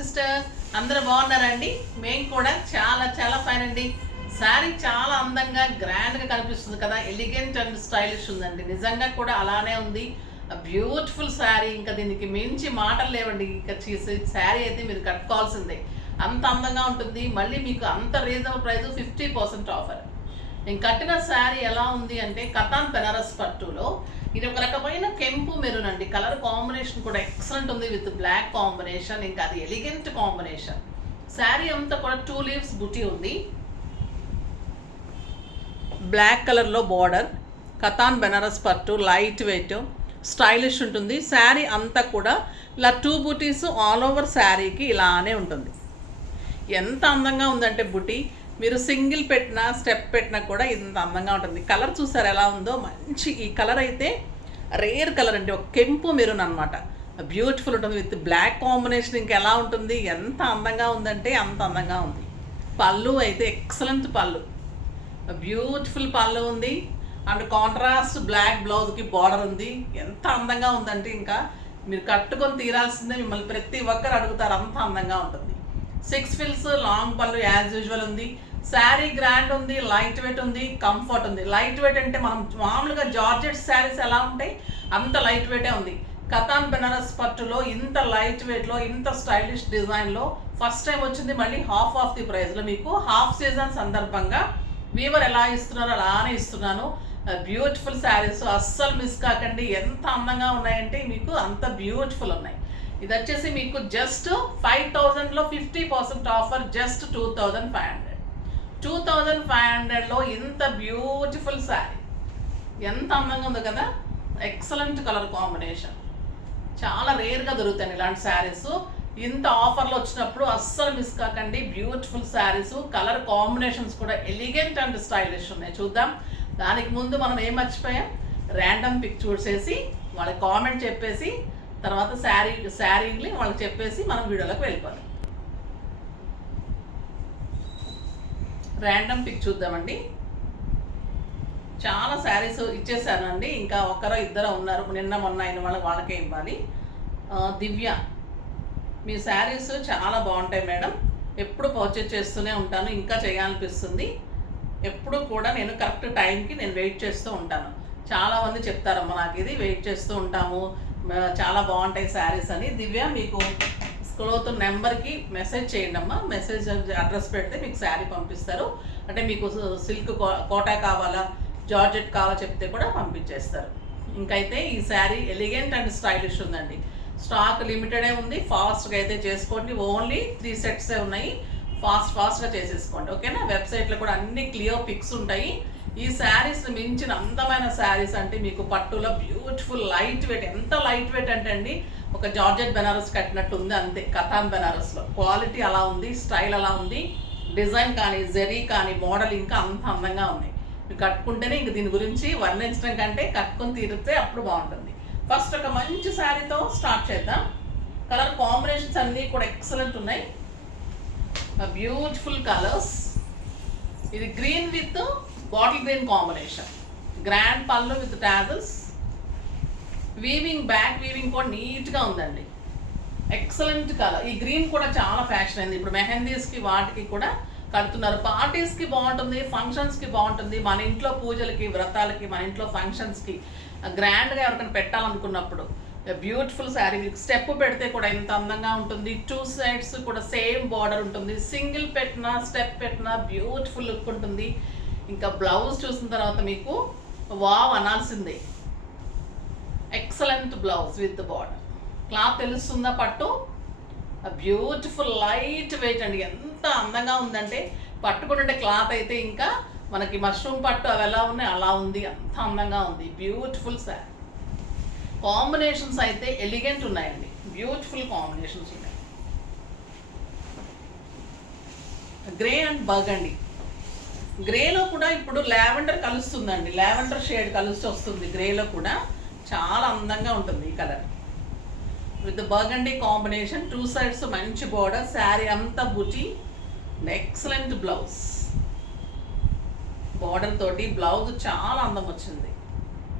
Sisters, అందరూ బాగున్నారండి? మేము కూడా చాలా చాలా ఫైన్ అండి. శారీ చాలా అందంగా గ్రాండ్గా కనిపిస్తుంది కదా, ఎలిగెంట్ అండ్ స్టైలిష్ ఉందండి. నిజంగా కూడా అలానే ఉంది. బ్యూటిఫుల్ శారీ, ఇంకా దీనికి మించి మాటలు లేవండి. ఇంకా శారీ అయితే మీరు కట్టుకోవాల్సిందే, అంత అందంగా ఉంటుంది. మళ్ళీ మీకు అంత రీజనబుల్ ప్రైస్, 50% ఆఫర్. నేను కట్టిన శారీ ఎలా ఉంది అంటే కతాన్ బెనారస్ పట్టులో ఇది ఒక రకమైన కెంపు మెరూన్ అండి. కలర్ కాంబినేషన్ కూడా ఎక్సలెంట్ ఉంది విత్ బ్లాక్ కాంబినేషన్. ఇంకా అది ఎలిగెంట్ కాంబినేషన్. శారీ అంతా కూడా 2 లీవ్స్ బుటీ ఉంది. బ్లాక్ కలర్లో బార్డర్, కతాన్ బెనారస్ పట్టు, లైట్ వెయిట్, స్టైలిష్ ఉంటుంది. శారీ అంతా కూడా ఇలా 2 బుటీస్ ఆల్ ఓవర్ శారీకి ఇలానే ఉంటుంది. ఎంత అందంగా ఉందంటే బుటీ, మీరు సింగిల్ పెట్టినా స్టెప్ పెట్టినా కూడా ఇంత అందంగా ఉంటుంది. కలర్ చూసారు ఎలా ఉందో, మంచి ఈ కలర్ అయితే రేర్ కలర్ అండి, ఒక కెంపు మెరూన్ అనమాట. బ్యూటిఫుల్ ఉంటుంది విత్ బ్లాక్ కాంబినేషన్. ఇంకా ఎలా ఉంటుంది, ఎంత అందంగా ఉందంటే అంత అందంగా ఉంది. పళ్ళు అయితే ఎక్సలెంట్ పళ్ళు, బ్యూటిఫుల్ పళ్ళు ఉంది. అండ్ కాంట్రాస్ట్ బ్లాక్ బ్లౌజ్కి బార్డర్ ఉంది. ఎంత అందంగా ఉందంటే ఇంకా మీరు కట్టుకొని తీరాల్సిందే, మిమ్మల్ని ప్రతి ఒక్కరు అడుగుతారు, అంత అందంగా ఉంటుంది. 6 ఫిల్స్ లాంగ్ పళ్ళు యాజ్ యూజువల్ ఉంది. శారీ గ్రాండ్ ఉంది, లైట్ వెయిట్ ఉంది, కంఫర్ట్ ఉంది. లైట్ వెయిట్ అంటే మనం మామూలుగా జార్జెట్ శారీస్ ఎలా ఉంటాయి అంత లైట్ వెయిటే ఉంది. కతాన్ బెనారస్ పట్టులో ఇంత లైట్ వెయిట్లో, ఇంత స్టైలిష్ డిజైన్లో ఫస్ట్ టైం వచ్చింది. మళ్ళీ హాఫ్ ఆఫ్ ది ప్రైస్లో మీకు హాఫ్ సీజన్ సందర్భంగా వీవర్ ఎలా ఇస్తున్నారో అలానే ఇస్తున్నాను. బ్యూటిఫుల్ శారీస్ అస్సలు మిస్ కాకండి. ఎంత అందంగా ఉన్నాయంటే మీకు అంత బ్యూటిఫుల్ ఉన్నాయి. ఇది వచ్చేసి మీకు జస్ట్ 5,000లో 50% ఆఫర్, జస్ట్ 2,500. 2,500లో ఇంత బ్యూటిఫుల్ శారీ, ఎంత అందంగా ఉందో కదా. ఎక్సలెంట్ కలర్ కాంబినేషన్, చాలా రేర్గా దొరుకుతాయి ఇలాంటి శారీస్. ఇంత ఆఫర్లో వచ్చినప్పుడు అస్సలు మిస్ కాకండి. బ్యూటిఫుల్ శారీస్, కలర్ కాంబినేషన్స్ కూడా ఎలిగెంట్ అండ్ స్టైలిష్ ఉన్నాయి. చూద్దాం. దానికి ముందు మనం ఏం మర్చిపోయాం, ర్యాండమ్ పిక్ చూసేసి వాళ్ళకి కామెంట్ చెప్పేసి తర్వాత శారీని వాళ్ళకి చెప్పేసి మనం వీడియోలోకి వెళ్ళిపోతాం. ర్యాండమ్ పిక్ చూద్దామండి. చాలా శారీస్ ఇచ్చేసానండి, ఇంకా ఒకరో ఇద్దరు ఉన్నారు, నిన్న మొన్న అయిన వాళ్ళకే ఇవ్వాలి. దివ్య, మీ శారీస్ చాలా బాగుంటాయి మేడం, ఎప్పుడు పర్చేజ్ చేస్తూనే ఉంటాను, ఇంకా చేయాలనిపిస్తుంది. ఎప్పుడు కూడా నేను కరెక్ట్ టైంకి నేను వెయిట్ చేస్తూ ఉంటాను. చాలామంది చెప్తారమ్మా నాకు ఇది వెయిట్ చేస్తూ ఉంటాము, చాలా బాగుంటాయి శారీస్ అని. దివ్య, మీకు స్క్రోల్ నెంబర్కి మెసేజ్ చేయండి అమ్మా. మెసేజ్ అడ్రస్ పెడితే మీకు శారీ పంపిస్తారు. అంటే మీకు సిల్క్ కోటా కావాలా, జార్జెట్ కావాలా చెప్తే కూడా పంపించేస్తారు. ఇంకైతే ఈ శారీ ఎలిగెంట్ అండ్ స్టైలిష్ ఉందండి. స్టాక్ లిమిటెడే ఉంది, ఫాస్ట్గా అయితే చేసుకోండి. ఓన్లీ 3 సెట్సే ఉన్నాయి. ఫాస్ట్గా చేసేసుకోండి, ఓకేనా. వెబ్సైట్లో కూడా అన్ని క్లియర్ పిక్స్ ఉంటాయి. ఈ శారీస్ మించిన అందమైన శారీస్ అంటే మీకు పట్టులో బ్యూటిఫుల్ లైట్ వెయిట్. ఎంత లైట్ వెయిట్ అంటే అండి, ఒక జార్జెట్ బెనారస్ కట్టినట్టు ఉంది అంతే. కతాన్ బెనారస్లో క్వాలిటీ అలా ఉంది, స్టైల్ అలా ఉంది, డిజైన్ కానీ జరీ కానీ మోడల్ ఇంకా అంత అందంగా ఉన్నాయి. మీరు కట్టుకుంటేనే ఇంక దీని గురించి వర్ణించడం కంటే కట్టుకొని తీరితే అప్పుడు బాగుంటుంది. ఫస్ట్ ఒక మంచి శారీతో స్టార్ట్ చేద్దాం. కలర్ కాంబినేషన్స్ అన్నీ కూడా ఎక్సలెంట్ ఉన్నాయి, బ్యూటిఫుల్ కలర్స్. ఇది green with bottle green combination, grand pallu with tassels, weaving back weaving కూడా నీట్గా ఉందండి. Excellent colour. ఈ గ్రీన్ కూడా చాలా ఫ్యాషన్ అయింది ఇప్పుడు, మెహందీస్కి వాటికి కూడా కడుతున్నారు. పార్టీస్కి బాగుంటుంది, ఫంక్షన్స్కి బాగుంటుంది, మన ఇంట్లో పూజలకి వ్రతాలకి, మన ఇంట్లో ఫంక్షన్స్కి గ్రాండ్గా ఎవరికైనా పెట్టాలనుకున్నప్పుడు బ్యూటిఫుల్ శారీ. స్టెప్ పెడితే కూడా ఎంత అందంగా ఉంటుంది. 2 సైడ్స్ కూడా సేమ్ బార్డర్ ఉంటుంది. సింగిల్ పెట్టినా స్టెప్ పెట్టినా బ్యూటిఫుల్ లుక్ ఉంటుంది. ఇంకా బ్లౌజ్ చూసిన తర్వాత మీకు వావ్ అనాల్సిందే. Excellent blouse with border. Cloth తెలుస్తుందా పట్టు, బ్యూటిఫుల్ లైట్ వెయిట్ అండి. ఎంత అందంగా ఉందంటే పట్టుకుంటే క్లాత్ అయితే ఇంకా మనకి మష్రూమ్ పట్టు అవి ఎలా ఉన్నాయి అలా ఉంది, అంత అందంగా ఉంది. బ్యూటిఫుల్ శారీ. కాంబినేషన్స్ అయితే ఎలిగెంట్ ఉన్నాయండి, బ్యూటిఫుల్ కాంబినేషన్స్ ఉన్నాయి. Grey and burgundy. గ్రేలో కూడా ఇప్పుడు లావెండర్ కలుస్తుందండి, లావెండర్ షేడ్ కలిసి వస్తుంది. గ్రేలో కూడా చాలా అందంగా ఉంటుంది ఈ colour with burgundy combination. 2 sides మంచి బోర్డర్, శారీ అంతా బుటీ, ఎక్సలెంట్ బ్లౌజ్. బార్డర్ తోటి బ్లౌజ్ చాలా అందం వచ్చింది,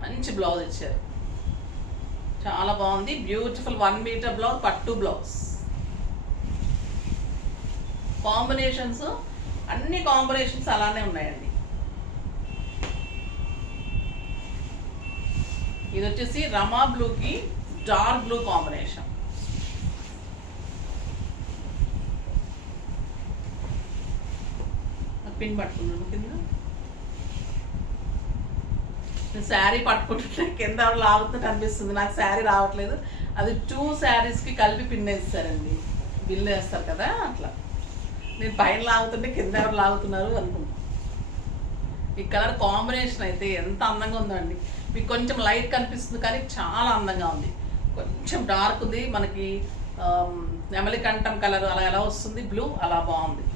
మంచి బ్లౌజ్ ఇచ్చారు, చాలా బాగుంది. బ్యూటిఫుల్ 1 మీటర్ బ్లౌజ్, పట్టు బ్లౌజ్. కాంబినేషన్స్ అన్ని కాంబినేషన్స్ అలానే ఉన్నాయండి. ఇది వచ్చేసి రమా బ్లూకి డార్క్ బ్లూ కాంబినేషన్. పిన్ పట్టుకున్నాను కింద. నేను శారీ పట్టుకుంటుంటే కింద లాగుతుంటే అనిపిస్తుంది, నాకు శారీ రావట్లేదు. అది 2 శారీస్కి కలిపి పిన్ వేస్తారండి, బిల్ వేస్తారు కదా అట్లా. నేను పైన లాగుతుంటే కింద ఎవరు లాగుతున్నారు అనుకుంటున్నాను. ఈ కలర్ కాంబినేషన్ అయితే ఎంత అందంగా ఉందండి. మీకు కొంచెం లైట్ కనిపిస్తుంది కానీ చాలా అందంగా ఉంది. కొంచెం డార్క్ ఉంది, మనకి నెమలికంఠం కలర్ అలా ఎలా వస్తుంది బ్లూ, అలా బాగుంది.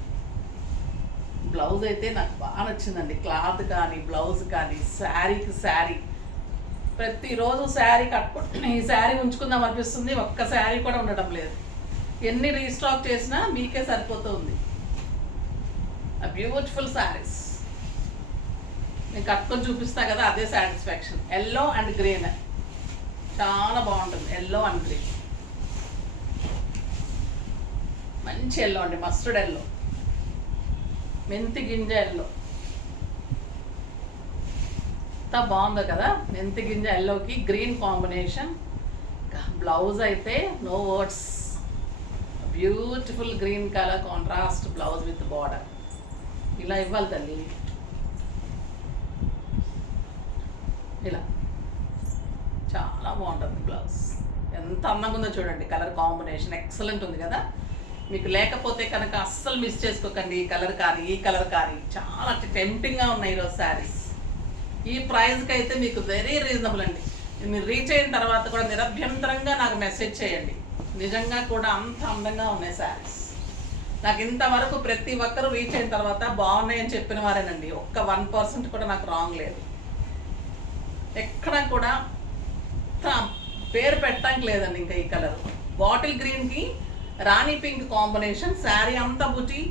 బ్లౌజ్ అయితే నాకు బాగా నచ్చిందండి. క్లాత్ కానీ బ్లౌజ్ కానీ శారీకి శారీ. ప్రతిరోజు శారీ కట్టుకుంటే ఈ శారీ ఉంచుకుందాం అనిపిస్తుంది, ఒక్క శారీ కూడా ఉండటం లేదు. ఎన్ని రీస్టాక్ చేసినా మీకే సరిపోతుంది. బ్యూటిఫుల్ శారీస్ నేను కట్టుకొని చూపిస్తా కదా, అదే సాటిస్ఫాక్షన్. ఎల్లో అండ్ గ్రీన్ చాలా బాగుంటుంది. ఎల్లో అండ్ గ్రీన్, మంచి ఎల్లో అండి, మస్టర్డ్ ఎల్లో, మెంతి గింజ ఎల్లో. ఎంత బాగుందో కదా, మెంతి గింజ ఎల్లోకి గ్రీన్ కాంబినేషన్. బ్లౌజ్ అయితే no words, beautiful green colour contrast blouse with border. ఇలా ఇవ్వాలి తల్లి, ఇలా చాలా బాగుంటుంది బ్లౌజ్. ఎంత అందంగా ఉందో చూడండి, కలర్ కాంబినేషన్ ఎక్సలెంట్ ఉంది కదా. మీకు లేకపోతే కనుక అస్సలు మిస్ చేసుకోకండి. ఈ కలర్ కానీ ఈ కలర్ కానీ చాలా టెంప్టింగ్గా ఉన్నాయి ఈరోజు శారీస్. ఈ ప్రైస్కి అయితే మీకు వెరీ రీజనబుల్ అండి. మీరు రీచ్ అయిన తర్వాత కూడా నిరభ్యంతరంగా నాకు మెసేజ్ చేయండి. నిజంగా కూడా అంత అందంగా ఉన్నాయి శారీస్. నాకు ఇంతవరకు ప్రతి ఒక్కరు రీచ్ అయిన తర్వాత బాగున్నాయని చెప్పిన వారేనండి, ఒక్క 1% కూడా నాకు రాంగ్ లేదు. ఎక్కడ కూడా పేరు పెట్టడానికి లేదండి. ఇంకా ఈ కలర్ బాటిల్ గ్రీన్కి రాణి పింక్ కాంబినేషన్. శారీ అంతా బుటీ,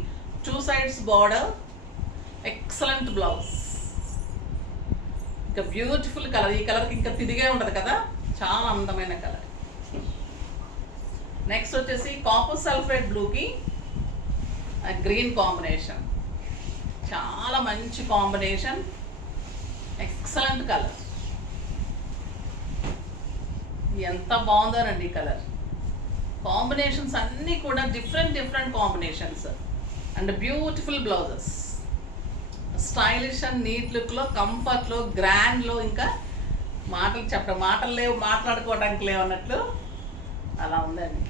2 sides బార్డర్, ఎక్సలెంట్ బ్లౌజ్. ఇంకా బ్యూటిఫుల్ కలర్. ఈ కలర్కి ఇంకా తిరిగే ఉండదు కదా, చాలా అందమైన కలర్. నెక్స్ట్ వచ్చేసి కాపర్ సల్ఫేట్ బ్లూకి గ్రీన్ కాంబినేషన్. చాలా మంచి కాంబినేషన్, ఎక్సలెంట్ కలర్. ఎంత బాగుందోనండి ఈ కలర్. కాంబినేషన్స్ అన్నీ కూడా different combinations and beautiful blouses. Stylish and neat లుక్లో, కంఫర్ట్లో, గ్రాండ్లో, ఇంకా మాటలు లేవు, మాట్లాడుకోవడానికి లేవు అన్నట్లు అలా ఉందండి.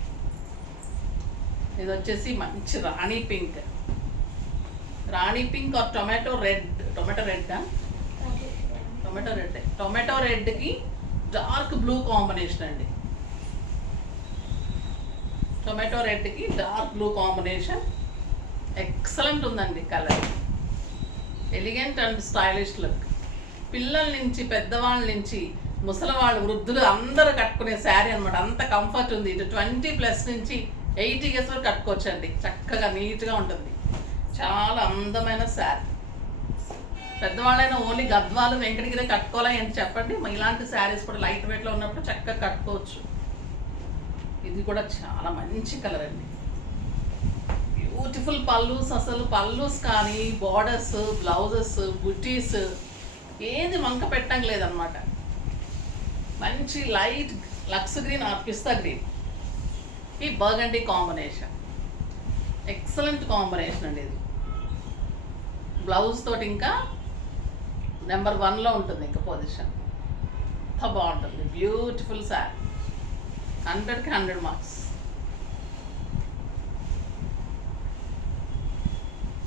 ఇది వచ్చేసి మంచి రాణి పింక్ ఆర్ టొమాటో రెడ్కి డార్క్ బ్లూ కాంబినేషన్ అండి. టొమాటో రెడ్కి డార్క్ బ్లూ కాంబినేషన్ ఎక్సలెంట్ ఉందండి colour. Elegant and stylish look. పిల్లల నుంచి పెద్దవాళ్ళ నుంచి ముసలివాళ్ళు, వృద్ధులు అందరూ కట్టుకునే శారీ అనమాట. అంత కంఫర్ట్ ఉంది. ఇటు 20+ నుంచి 80 years వరకు కట్టుకోవచ్చు అండి. చక్కగా నీట్గా ఉంటుంది. చాలా అందమైన శారీ. పెద్దవాళ్ళైనా ఓన్లీ గద్వాలు, వెంకటగిరి కట్టుకోవాలా ఏంటి చెప్పండి. ఇలాంటి శారీస్ కూడా లైట్ వెయిట్లో ఉన్నప్పుడు చక్కగా కట్టుకోవచ్చు. ఇది కూడా చాలా మంచి కలర్ అండి. బ్యూటిఫుల్ పల్లూస్. అసలు పల్లూస్ కానీ బార్డర్స్, బ్లౌజెస్, బుటీస్ ఏది వంక పెట్టడం లేదనమాట. మంచి light lux green or pista green ఈ బర్గండీ కాంబినేషన్. ఎక్సలెంట్ కాంబినేషన్ అండి ఇది. బ్లౌజ్ తోటి ఇంకా నెంబర్ 1లో ఉంటుంది ఇంకా పొజిషన్. ఎంత బాగుంటుంది. బ్యూటిఫుల్ శారీ. 100కి 100 మార్క్స్.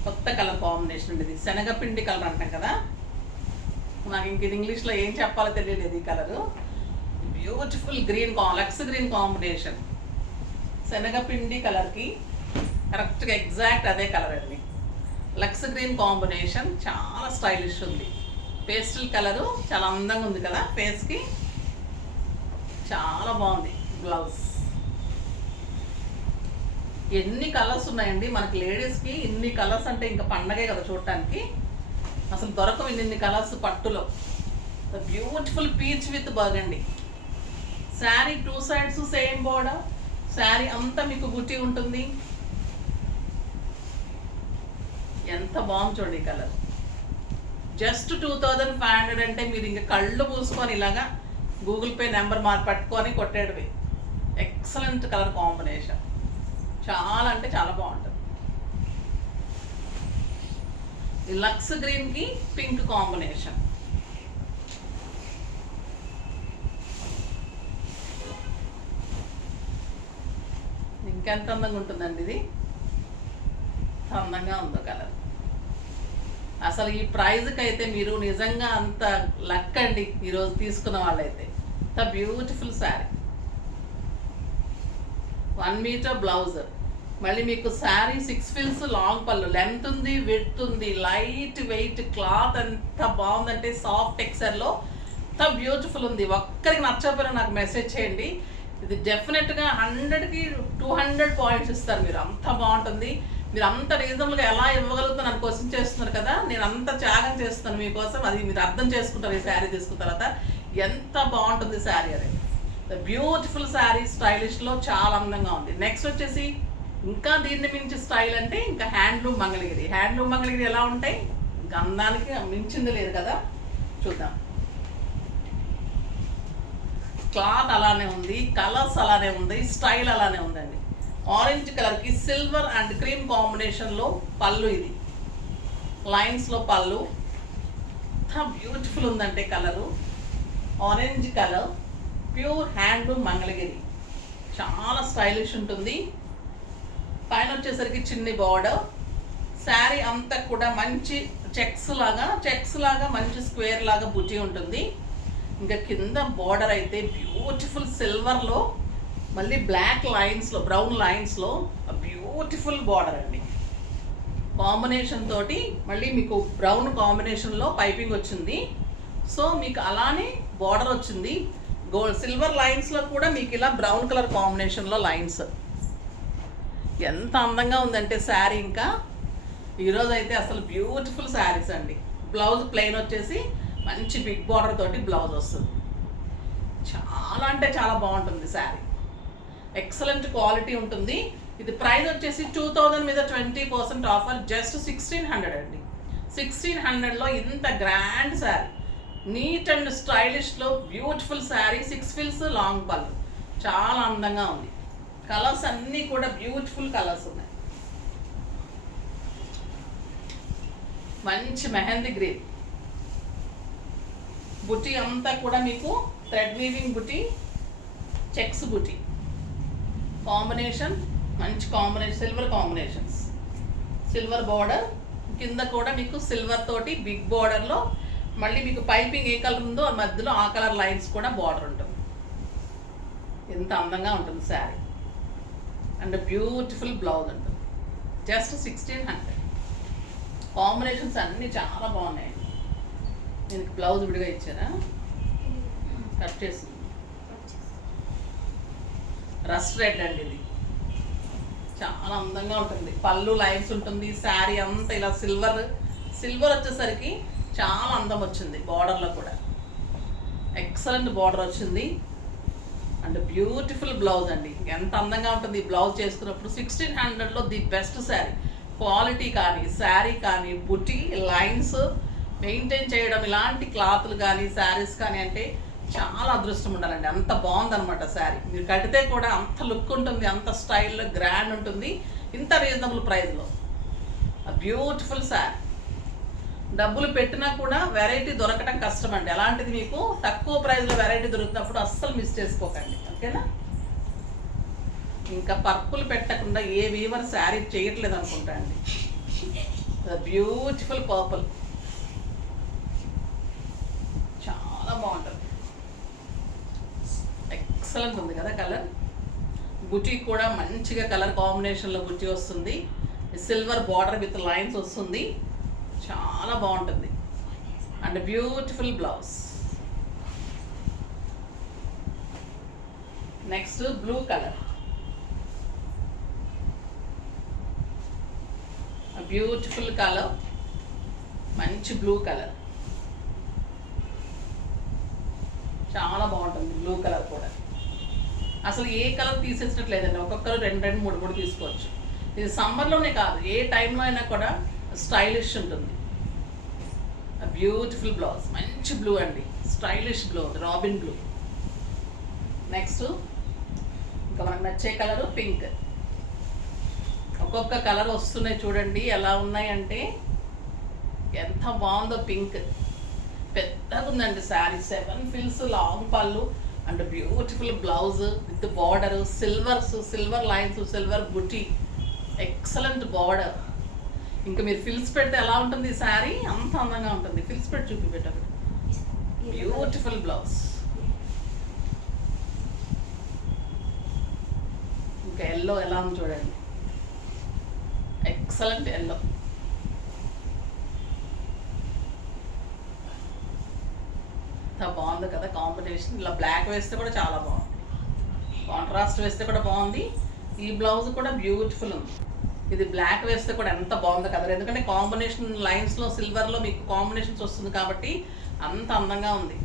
కొత్త కలర్ కాంబినేషన్ అండి ఇది. శనగపిండి కలర్ అంటాం కదా, నాకు ఇంక ఇది ఇంగ్లీష్లో ఏం చెప్పాలో తెలియలేదు. ఈ colour beautiful green, lux green combination. శనగపిండి కలర్కి కరెక్ట్గా ఎగ్జాక్ట్ అదే కలర్ అండి. లక్స్ గ్రీన్ కాంబినేషన్ చాలా స్టైలిష్ ఉంది. పేస్టల్ కలరు చాలా అందంగా ఉంది కదా ఫేస్కి. చాలా బాగుంది బ్లౌజ్. ఎన్ని కలర్స్ ఉన్నాయండి మనకి లేడీస్కి. ఇన్ని కలర్స్ అంటే ఇంకా పండగే కదా చూడటానికి. అసలు దొరకవు ఇన్ని కలర్స్ పట్టులో. Beautiful peach with burgundy sari. 2 sides same border. Sari అంతా మీకు బుట్టి ఉంటుంది. ఎంత బాగుంది చూడండి ఈ కలర్. జస్ట్ 2500 అంటే మీరు ఇంకా కళ్ళు పూసుకొని ఇలాగా గూగుల్ పే నెంబర్ పట్టుకొని కొట్టేయడమే. ఎక్సలెంట్ కలర్ కాంబినేషన్, చాలా అంటే చాలా బాగుంటుంది. ఈ లక్స్ గ్రీన్కి పింక్ కాంబినేషన్. ఇంకెంత అందంగా ఉంటుందండి ఇది, అందంగా ఉందో కలర్. అసలు ఈ ప్రైజ్కి అయితే మీరు నిజంగా అంత లక్ అండి ఈరోజు తీసుకున్న వాళ్ళైతే. అంత బ్యూటిఫుల్ శారీ, 1 మీటర్ బ్లౌజ్. మళ్ళీ మీకు శారీ 6 ఫీల్స్ లాంగ్ పళ్ళు, లెంత్ ఉంది, విడ్త్ ఉంది, లైట్ వెయిట్ క్లాత్ ఎంత బాగుందంటే సాఫ్ట్ టెక్స్చర్లో ఎంత బ్యూటిఫుల్ ఉంది. ఒక్కరికి నచ్చకపోయినా నాకు మెసేజ్ చేయండి, ఇది డెఫినెట్గా 100కి 200 పాయింట్స్ ఇస్తారు మీరు. అంత బాగుంటుంది. మీరు అంత రీజనబుల్గా ఎలా ఇవ్వగలుగుతారు నన్ను క్వశ్చన్ చేస్తున్నారు కదా, నేను అంత త్యాగం చేస్తాను మీకోసం. అది మీరు అర్థం చేసుకుంటారు ఈ శారీ తీసుకున్న తర్వాత ఎంత బాగుంటుంది శారీ అనేది. బ్యూటిఫుల్ శారీ, స్టైలిష్లో చాలా అందంగా ఉంది. నెక్స్ట్ వచ్చేసి ఇంకా దీన్ని మించి స్టైల్ అంటే ఇంకా హ్యాండ్లూమ్ మంగళగిరి. హ్యాండ్లూమ్ మంగళగిరి ఎలా ఉంటాయి, ఇంకా అందానికి మించింది లేదు కదా. చూద్దాం. క్లాత్ అలానే ఉంది, కలర్స్ అలానే ఉంది, స్టైల్ అలానే ఉందండి. ఆరెంజ్ కలర్కి సిల్వర్ అండ్ క్రీమ్ కాంబినేషన్లో పళ్ళు, ఇది లైన్స్లో పళ్ళు. ఎంత బ్యూటిఫుల్ ఉందంటే colour. Orange colour, pure handloom Mangalagiri, చాలా స్టైలిష్ ఉంటుంది. పైన వచ్చేసరికి చిన్ని బార్డర్. శారీ అంతా కూడా మంచి చెక్స్ లాగా మంచి స్క్వేర్ లాగా బుటీ ఉంటుంది. ఇంకా కింద బార్డర్ అయితే బ్యూటిఫుల్ సిల్వర్లో మళ్ళీ బ్లాక్ లైన్స్లో, బ్రౌన్ లైన్స్లో బ్యూటిఫుల్ బార్డర్ అండి. కాంబినేషన్ తోటి మళ్ళీ మీకు బ్రౌన్ కాంబినేషన్లో పైపింగ్ వచ్చింది. సో మీకు అలానే బార్డర్ వచ్చింది. గోల్డ్ సిల్వర్ లైన్స్లో కూడా మీకు ఇలా బ్రౌన్ కలర్ కాంబినేషన్లో లైన్స్. ఎంత అందంగా ఉందంటే శారీ. ఇంకా ఈరోజు అయితే అసలు బ్యూటిఫుల్ శారీస్ అండి. బ్లౌజ్ ప్లెయిన్ వచ్చేసి మంచి బిగ్ బార్డర్ తోటి బ్లౌజ్ వస్తుంది. చాలా అంటే చాలా బాగుంటుంది శారీ. ఎక్సలెంట్ క్వాలిటీ ఉంటుంది. ఇది ప్రైస్ వచ్చేసి 2000 మీద 20% ఆఫర్, జస్ట్ 1600 అండి. 1600లో ఇంత గ్రాండ్ శారీ, నీట్ అండ్ స్టైలిష్లో beautiful sari, 6 feels long pallu, చాలా అందంగా ఉంది. కలర్స్ అన్నీ కూడా బ్యూటిఫుల్ కలర్స్ ఉన్నాయి. మంచి మెహందీ గ్రీన్ బుటీ అంతా కూడా మీకు థ్రెడ్ వీవింగ్ బుటీ, చెక్స్ బుటీ కాంబినేషన్, మంచి combination, silver combinations, silver border కింద కూడా మీకు సిల్వర్ తోటి బిగ్ బార్డర్లో మళ్ళీ మీకు పైపింగ్ ఏ కలర్ ఉందో మధ్యలో ఆ కలర్ లైన్స్ కూడా బార్డర్ ఉంటుంది. ఎంత అందంగా ఉంటుంది శారీ. అండ్ బ్యూటిఫుల్ బ్లౌజ్ ఉంటుంది. జస్ట్ 1600. కాంబినేషన్స్ అన్నీ చాలా బాగున్నాయి. దీనికి బ్లౌజ్ విడిగా ఇచ్చారా, కట్ చేసింది. రస్ట్ రెడ్ అండి, ఇది చాలా అందంగా ఉంటుంది. పళ్ళు లైన్స్ ఉంటుంది. శారీ అంతా ఇలా సిల్వర్ వచ్చేసరికి చాలా అందం వచ్చింది. బార్డర్లో కూడా ఎక్సలెంట్ బార్డర్ వచ్చింది. అండ్ బ్యూటిఫుల్ బ్లౌజ్ అండి. ఎంత అందంగా ఉంటుంది ఈ బ్లౌజ్ చేసుకున్నప్పుడు. 1600లో ది బెస్ట్ శారీ. క్వాలిటీ కానీ, శారీ కానీ, బుటీ లైన్స్ మెయింటైన్ చేయడం, ఇలాంటి క్లాత్లు కానీ శారీస్ కానీ అంటే చాలా అదృష్టం ఉండాలండి. అంత బాగుందనమాట శారీ. మీరు కడితే కూడా అంత లుక్ ఉంటుంది, అంత స్టైల్లో గ్రాండ్ ఉంటుంది, ఇంత రీజనబుల్ ప్రైస్లో. బ్యూటిఫుల్ శారీ. డబ్బులు పెట్టినా కూడా వెరైటీ దొరకటం కష్టం అండి. అలాంటిది మీకు తక్కువ ప్రైస్లో వెరైటీ దొరుకుతున్నప్పుడు అస్సలు మిస్ చేసుకోకండి, ఓకేనా. ఇంకా పర్పుల్ పెట్టకుండా ఏ వీవర్ శారీ చేయట్లేదు అనుకుంటా అండి. బ్యూటిఫుల్ పర్పుల్, చాలా బాగుంటుంది. ఎక్సలెంట్ ఉంది కదా కలర్. బుటీ కూడా మంచిగా కలర్ కాంబినేషన్లో బుటీ వస్తుంది. సిల్వర్ బార్డర్ విత్ లైన్స్ వస్తుంది, చాలా బాగుంటుంది. And beautiful blouse. Next blue colour, beautiful colour, మంచి బ్లూ కలర్, చాలా బాగుంటుంది బ్లూ కలర్ కూడా. అసలు ఏ కలర్ తీసేసినట్లేదండి. ఒక్కొక్కరు 2 3 తీసుకోవచ్చు. ఇది సమ్మర్లోనే కాదు, ఏ టైంలో అయినా కూడా స్టైలిష్ ఉంటుంది. బ్యూటిఫుల్ బ్లౌజ్, మంచి బ్లూ అండి, stylish blue, robin blue. Next ఇంకా మనకు నచ్చే కలరు పింక్. ఒక్కొక్క కలర్ వస్తున్నాయి చూడండి ఎలా ఉన్నాయంటే, ఎంత బాగుందో. పింక్ పెద్దగా ఉందండి శారీ, 7 ఫిల్స్, లాంగ్ పళ్ళు and beautiful blouse with border, silver lines, silver buti, excellent border. ఇంకా మీరు ఫిల్స్ పెడితే ఎలా ఉంటుంది ఈ శారీ, అంత అందంగా ఉంటుంది. ఫిల్స్ పెట్టి చూపిపెట్టారు. Beautiful blouse. ఇంకా ఎల్లో ఎలా ఉంది చూడండి, ఎక్సలెంట్ ఎల్లో. బాగుంది కదా కాంబినేషన్. ఇలా బ్లాక్ వేస్తే కూడా చాలా బాగుంది, కాంట్రాస్ట్ వేస్తే కూడా బాగుంది. ఈ బ్లౌజ్ కూడా బ్యూటిఫుల్ ఉంది. ఇది బ్లాక్ వేస్తే కూడా ఎంత బాగుందో కలర్, ఎందుకంటే కాంబినేషన్ లైన్స్లో సిల్వర్లో మీకు కాంబినేషన్స్ వస్తుంది కాబట్టి అంత అందంగా ఉంది.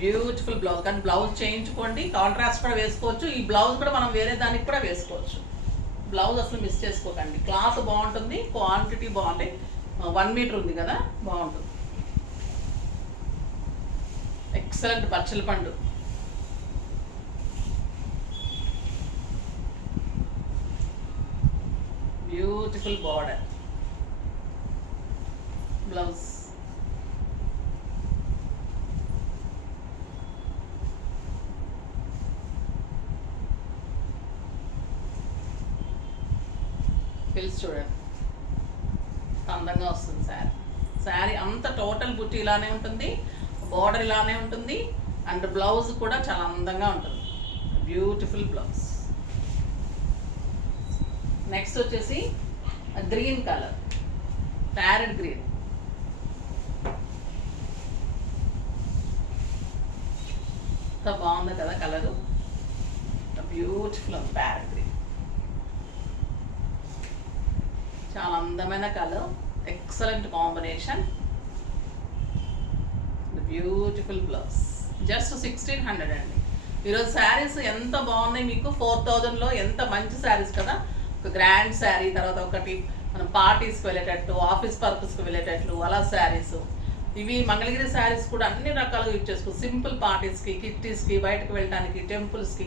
Beautiful blouse. కానీ బ్లౌజ్ చేయించుకోండి, కాంట్రాస్ట్ కూడా వేసుకోవచ్చు. ఈ బ్లౌజ్ కూడా మనం వేరే దానికి కూడా వేసుకోవచ్చు. బ్లౌజ్ అసలు మిస్ చేసుకోకండి. క్లాత్ బాగుంటుంది, క్వాంటిటీ బాగుంటాయి. 1 మీటర్ ఉంది కదా, బాగుంటుంది. ఎక్సలెంట్ బచ్చల పండు. Beautiful border, blouse. ఫిల్స్ చూడండి అందంగా వస్తుంది శారీ అంతా. టోటల్ బుట్టి ఇలానే ఉంటుంది, బార్డర్ ఇలానే ఉంటుంది అండ్ బ్లౌజ్ కూడా చాలా అందంగా ఉంటుంది. Beautiful blouse. నెక్స్ట్ వచ్చేసి గ్రీన్ కలర్, ప్యారెట్ గ్రీన్. బాగుంది కదా కలరు, బ్యూటిఫుల్ ప్యారెట్ గ్రీన్. చాలా అందమైన colour, excellent combination, beautiful blouse. Just 1600 అండి. ఈరోజు శారీస్ ఎంత బాగున్నాయి మీకు, 4000లో ఎంత మంచి శారీస్ కదా. ఒక గ్రాండ్ శారీ, తర్వాత ఒకటి మనం పార్టీస్కి వెళ్ళేటట్టు, ఆఫీస్ పర్పస్కి వెళ్ళేటట్లు అలా శారీస్. ఇవి మంగళగిరి శారీస్ కూడా అన్ని రకాలుగా యూజ్ చేసుకో. సింపుల్ పార్టీస్కి, కిట్టీస్కి, బయటకు వెళ్ళడానికి, టెంపుల్స్కి,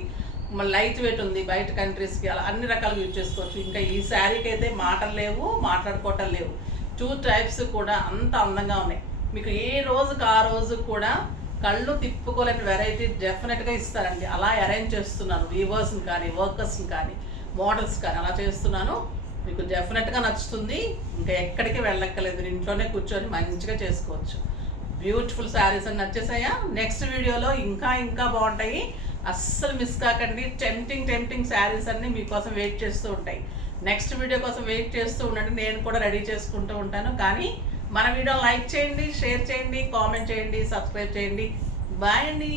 మళ్ళీ లైట్ వెయిట్ ఉంది బయట కంట్రీస్కి, అలా అన్ని రకాలుగా యూజ్ చేసుకోవచ్చు. ఇంకా ఈ శారీకి అయితే మాటలు లేవు, మాట్లాడుకోవటం లేవు. 2 టైప్స్ కూడా అంత అందంగా ఉన్నాయి. మీకు ఏ రోజుకి ఆ రోజు కూడా కళ్ళు తిప్పుకోలేని వెరైటీ డెఫినెట్గా ఇస్తారండి. అలా అరేంజ్ చేస్తున్నాను, వీవర్స్ని కానీ, వర్కర్స్ని కానీ, మోడల్స్ కానీ అలా చేస్తున్నాను. మీకు డెఫినెట్గా నచ్చుతుంది. ఇంకా ఎక్కడికి వెళ్ళక్కర్లేదు, ఇంట్లోనే కూర్చొని మంచిగా చేసుకోవచ్చు. బ్యూటిఫుల్ శారీస్ అని నచ్చేసాయా? నెక్స్ట్ వీడియోలో ఇంకా ఇంకా బాగుంటాయి, అస్సలు మిస్ కాకండి. టెంప్టింగ్ శారీస్ అన్నీ మీకోసం వెయిట్ చేస్తూ ఉంటాయి. నెక్స్ట్ వీడియో కోసం వెయిట్ చేస్తూ ఉండండి, నేను కూడా రెడీ చేసుకుంటూ ఉంటాను. కానీ మన వీడియో లైక్ చేయండి, షేర్ చేయండి, కామెంట్ చేయండి, సబ్స్క్రైబ్ చేయండి. బాయ్ అండి.